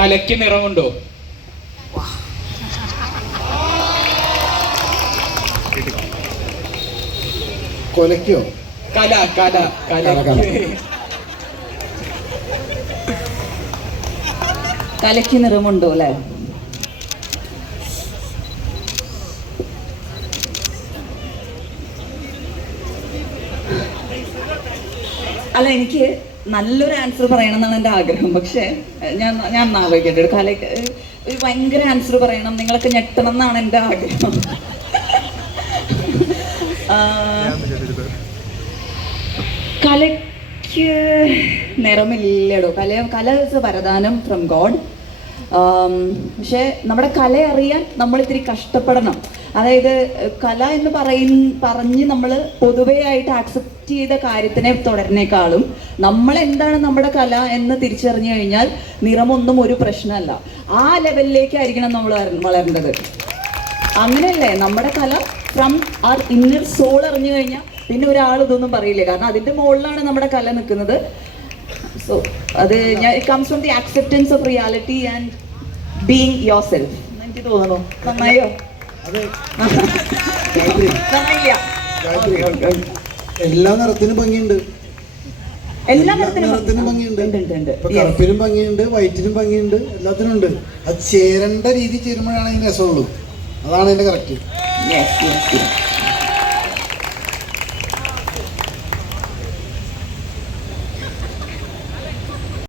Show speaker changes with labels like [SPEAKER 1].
[SPEAKER 1] കലയ്ക്ക് നിറമുണ്ടോ
[SPEAKER 2] കൊലയ്ക്കോ?
[SPEAKER 1] കല കല
[SPEAKER 2] കല.
[SPEAKER 1] കലയ്ക്ക്
[SPEAKER 3] കലയ്ക്ക് നിറമുണ്ടോ അല്ലേ? അല്ല എനിക്ക് നല്ലൊരു ആൻസർ പറയണം എന്നാണ് എന്റെ ആഗ്രഹം. പക്ഷേ ഞാൻ ഞാൻ ആലോചിക്കേണ്ട ഒരു കലയ്ക്ക് ഒരു ഭയങ്കര ആൻസർ പറയണം. നിങ്ങളൊക്കെ ഞെട്ടണം എന്നാണ് എന്റെ ആഗ്രഹം. കലയ്ക്ക് നിറമില്ലടോ. കല കല ഇസ് വരദാനം ഫ്രം ഗോഡ് പക്ഷേ നമ്മുടെ കല അറിയാൻ നമ്മൾ ഇത്തിരി കഷ്ടപ്പെടണം. അതായത് കല എന്ന് പറയും പറഞ്ഞ് നമ്മൾ പൊതുവേ പൊതുവെയായിട്ട് ആക്സെപ്റ്റ് ചെയ്ത കാര്യത്തിനെ തുടരുന്നേക്കാളും നമ്മൾ എന്താണ് നമ്മുടെ കല എന്ന് തിരിച്ചറിഞ്ഞു കഴിഞ്ഞാൽ നിറമൊന്നും ഒരു പ്രശ്നമല്ല. ആ ലെവലിലേക്കായിരിക്കണം നമ്മൾ വളരേണ്ടത്. അങ്ങനെയല്ലേ? നമ്മുടെ കല ഫ്രം ആർ ഇന്നർ സോൾ അറിഞ്ഞു കഴിഞ്ഞാൽ പിന്നെ ഒരാൾ ഇതൊന്നും പറയില്ല. കാരണം അതിന്റെ മുകളിലാണ് നമ്മുടെ കല നിൽക്കുന്നത്. സോ അത് ഞാൻ it comes from the acceptance of reality and being yourself എനിക്ക് തോന്നുന്നു. നന്നായോ? നന്നായില്ല.
[SPEAKER 2] എല്ലാ നിറത്തിനും ഭംഗിയുണ്ട്.
[SPEAKER 3] എല്ലാ നിറത്തിനും
[SPEAKER 2] ഭംഗിയുണ്ട്. കറുപ്പിനും ഭംഗിയുണ്ട് വൈറ്റിനും ഭംഗിയുണ്ട് എല്ലാത്തിനും ഉണ്ട്. അത് ചേരേണ്ട രീതി ചേരുമ്പോഴാണ് അതിന് രസമുള്ളൂ. അതാണ് അതിന്റെ കറക്റ്റ്.